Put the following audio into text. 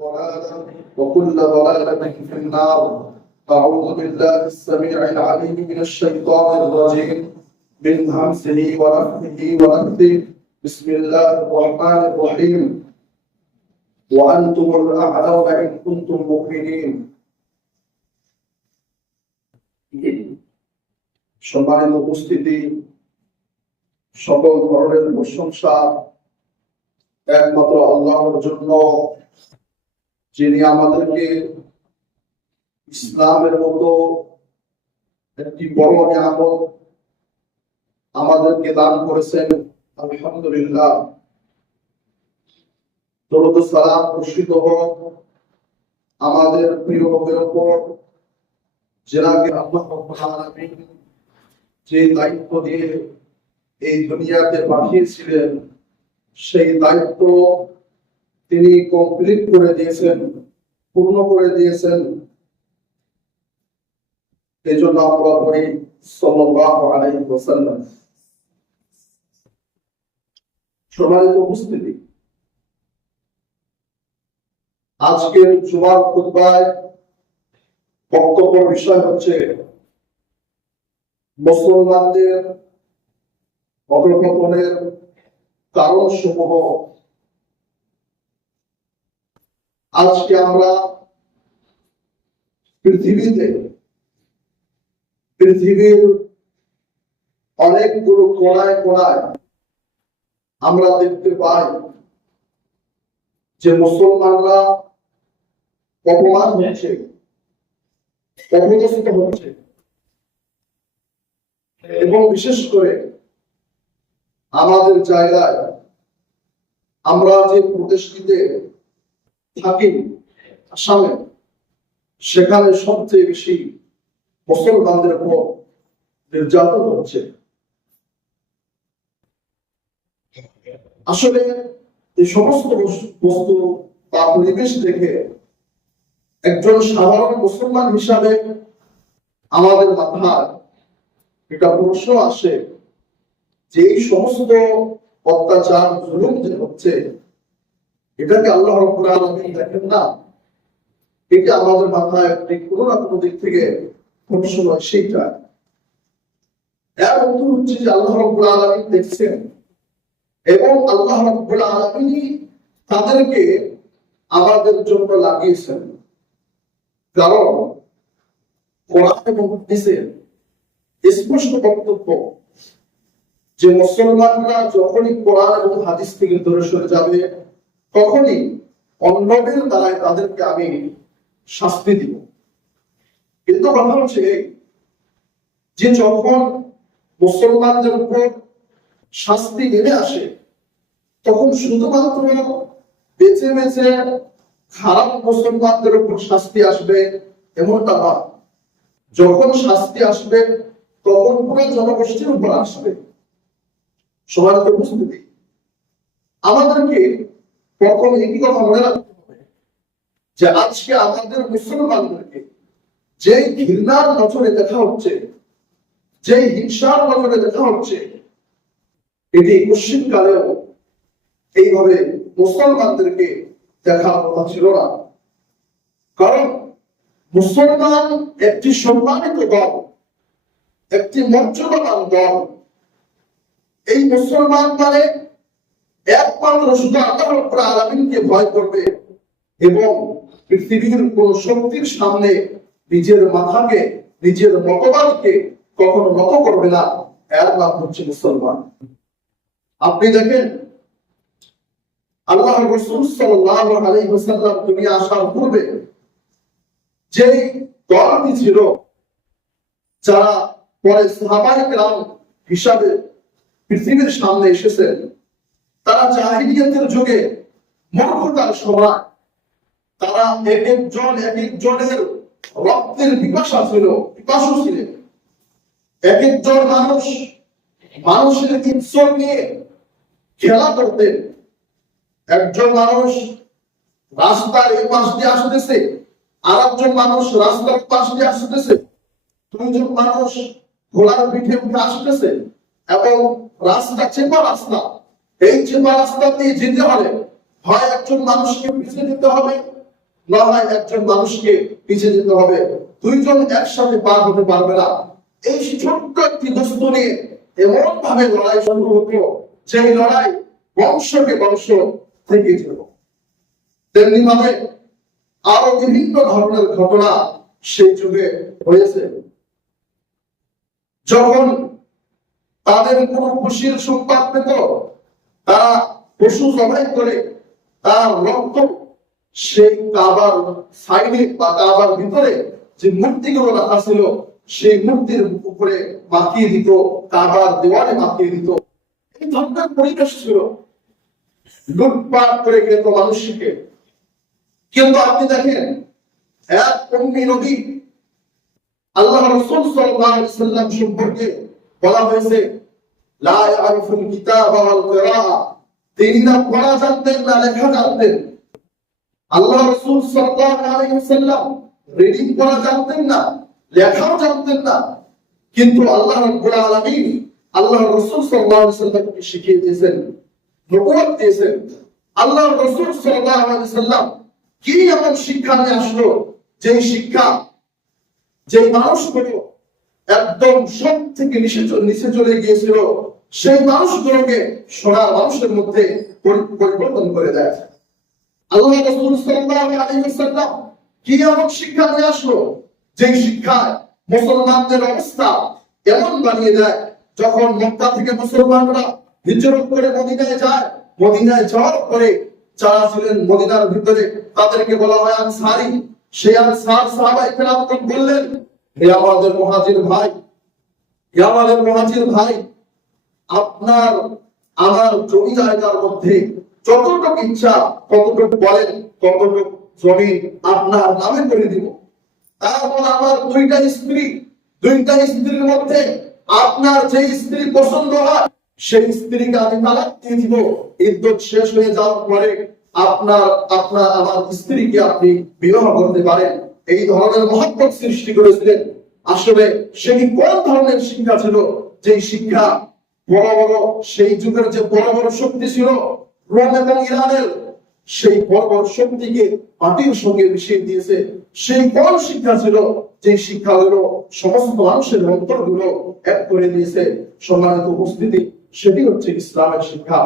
ضلالة وكل ضلالة في النار. أعوذ بالله السميع العليم من الشيطان الرجيم من همزه ونفخه ونفثه. بسم الله الرحمن الرحيم. وأنتم الأعلون إن كنتم مؤمنين. সম্মানিত উপস্থিতি, সকল ধরনের প্রশংসা একমাত্র আল্লাহর জন্য, যিনি আমাদেরকে ইসলামের মতো একটি বড় নিয়ামত আমাদেরকে দান করেছেন। আলহামদুলিল্লাহ। দরুদ ও সালাম বর্ষিত হোক আমাদের প্রিয় নবীর উপর, যাকে আল্লাহ রাব্বুল আলামিন যে দায়িত্ব দিয়ে এই দুনিয়াতে পাঠিয়েছিলেন, সেই দায়িত্ব তিনি কমপ্লিট করে দিয়েছেন, পূর্ণ করে দিয়েছেন। এই জন্য আমরা বলি সাল্লাল্লাহু আলাইহি ওয়াসাল্লাম। সম্মানিত উপস্থিতি, আজকের জুমার খুতবায় বক্তব্য বিষয় হচ্ছে মুসলমানদের অধঃপতনের কারণ সমূহ। আজকে আমরা পৃথিবীর অনেকগুলো কোণায় কোণায় আমরা দেখতে পাই যে মুসলমানরা অপমান হচ্ছে, অপদস্থ হচ্ছে, এবং বিশেষ করে আমাদের জায়গায় আমরা যে প্রদেশটিতে থাকি, আসামে, সেখানে সবচেয়ে বেশি মুসলমানদের উপর নির্যাতন হচ্ছে। আসলে এই সমস্ত বস্তু বা পরিবেশ দেখে একজন সাধারণ মুসলমান হিসাবে আমাদের মাথায় এটা প্রশ্ন আসে যে এই সমস্ত অত্যাচার, জুলুম যে হচ্ছে, এটাকে আল্লাহ রাব্বুল আলামিন দেখেন না? এটা আমাদের মাথায় কোনো না কোনো দিক থেকে প্রশ্ন হয়। সেইটা এর অর্থ হচ্ছে যে আল্লাহ রাব্বুল আলামিন দেখছেন, এবং আল্লাহ রাব্বুল আলামিন তাদেরকে আমাদের জন্য লাগিয়েছেন। কারণ কোরআন এবং হাদিসের স্পষ্ট বক্তব্য যে মুসলমানরা যখনই কোরআন এবং হাদিস থেকে দূরে সরে যাবে, তখনই অন্যদের দ্বারাই তাদেরকে আমি শাস্তি দিব। কিন্তু কথা হচ্ছে যে যখন মুসলমানদের উপর শাস্তি নেমে আসে, তখন শুধুমাত্র বেছে বেছে খারাপ মুসলমানদের উপর শাস্তি আসবে এমনটা নয়। যখন শাস্তি আসবে তখন পুরো জনগোষ্ঠীর উপর আসবে। সম্মানিত উপস্থিতি, আমাদেরকে প্রথম একই কথা মনে রাখতে হবে যে আজকে আমাদের মুসলমানদেরকে যে ঘৃণার নজরে দেখা হচ্ছে, যে হিংসার নজরে দেখা হচ্ছে, এটি পশ্চিমকালেও এইভাবে মুসলমানদেরকে দেখার কথা ছিল না। কারণ মুসলমান একটি সম্মানিত দল, একটি মর্যাদাবান দল। এই মুসলমান মানে একমাত্র শুধু আল্লাহ রাব্বুল আলামিনকে ভয় করবে এবং পৃথিবীর কোন শক্তির সামনে নিজের মাথাকে, নিজের মতবাদকে কখনো নত করবে না। এর নাম হচ্ছে মুসলমান। আপনি দেখেন, আল্লাহর রাসূল সাল্লাল্লাহু আলাইহি ওয়াসাল্লাম দুনিয়া আসার পূর্বে যে দলটি ছিল, যারা পরে সাহাবায়ে কেরাম হিসাবে পৃথিবীর সামনে এসেছেন, তারা জাহিলিয়াতের যুগে, মূর্খতার সময়, তারা এক একজনের রক্তের পিপাসু ছিলেন। এক একজন মানুষের ইজ্জত নিয়ে খেলা করতেন। একজন মানুষ রাস্তার এই পাশ দিয়ে আসতেছে, আর একজন মানুষ রাস্তার পাশ দিয়ে আসতেছে, দুইজন মানুষ ঘোড়ার পিঠে উঠে আসতেছে, এবং রাস্তা চেপা রাস্তা। এই চেপা রাস্তা দিয়ে যেতে হলে হয় একজন মানুষকে পিছিয়ে দিতে হবে, না হয় একজন মানুষকে পিছিয়ে যেতে হবে, দুইজন একসাথে পার হতে পারবে না। এই ছোট্ট একটি বস্তু নিয়ে এমন ভাবে লড়াই শুরু হতো, সেই লড়াই বংশকে বংশ থেকে যেত। তেমনি ভাবে আরো বিভিন্ন ধরনের ঘটনা সেই যুগে হয়েছে। যখন তাদের কোন খুশির সংবাদ পেত, তারা পশু জবাই করে তার রক্ত সেই কাবার সাইডে বা কাবার ভিতরে যে মূর্তিগুলো রাখা ছিল সেই মূর্তির উপরে মাখিয়ে দিত, কাবার দেওয়ালে মাখিয়ে দিত। এই ধরনের পরিবেশ ছিল, লুটপাট করে খেত মানুষকে। কিন্তু আপনি দেখেন, এক উম্মি নবী আল্লাহ রাসূল সাল্লাল্লাহু আলাইহি ওয়াসাল্লাম সম্পর্কে বলা হয়েছে, লা ইয়ারিফুল কিতাবা ওয়াল কিরাআ, তিনি না পড়া জানতেন না লেখা জানতেন। আল্লাহ রাসূল সাল্লাল্লাহু আলাইহি ওয়াসাল্লাম রিডিং পড়া জানতেন না, লেখাও জানতেন না, কিন্তু আল্লাহ রাব্বুল আলামিন আল্লাহ রাসূল সাল্লাল্লাহু আলাইহি ওয়াসাল্লামকে শিখিয়ে দিয়েছেন, নবুয়ত দিয়েছেন। আল্লাহ রাসূল সাল্লাল্লাহু আলাইহি ওয়াসাল্লাম কি এমন শিক্ষা নিয়ে আসলো, যে শিক্ষা যে মানুষগুলো একদম সব থেকে নিচে চলে গিয়েছিল, সেই মানুষগুলোকে সোনার মানুষের মধ্যে পরিবর্তন করে দেয়। আল্লাহ রাসূল সাল্লাল্লাহু আলাইহি ওয়াসাল্লাম কি এমন শিক্ষা নিয়ে আসলো, যে শিক্ষায় মুসলমানদের অবস্থা এমন বানিয়ে দেয়, যখন মক্কা থেকে মুসলমানরা হিজরত করে মদিনায় যায়, মদিনায় যাওয়ার পরে যারা ছিলেন মদিনার ভিতরে তাদেরকে বলা হয় আনসারী। সেই আনসার সাহাবায়ে কেরামগণ বললেন, হে আমাদের মুহাজির ভাই, হে আমাদের মুহাজির ভাই, আপনার আমার জমি জায়গার মধ্যে যতটুকু ইচ্ছা ততটুকু বলেন, ততটুকু জমি আপনার নামে করে দিব। তারপর আমার দুইটা স্ত্রীর মধ্যে আপনার যে স্ত্রী পছন্দ হয় সেই স্ত্রীকে আমি তালাক দিয়ে দিব। ইদ্যত শেষ হয়ে যাওয়ার পরে আপনার আমার স্ত্রীকে আপনি বিবাহ করতে পারেন। এই ধরনের মহব্বত সৃষ্টি করেছিলেন। আসলে সেই কোন ধরনের শিক্ষা ছিল, যে শিক্ষা বড় বড় সেই যুগের যে বড় বড় শক্তি ছিল রোম এবং ইরানের, সেই বড় বড় শক্তিকে মাটির সঙ্গে মিশিয়ে দিয়েছে। সেই কোন শিক্ষা ছিল, যে শিক্ষাগুলো সমস্ত মানুষের অন্তরগুলো এক করে দিয়েছে। সম্মানিত উপস্থিতি, সেটি হচ্ছে ইসলামের শিক্ষা।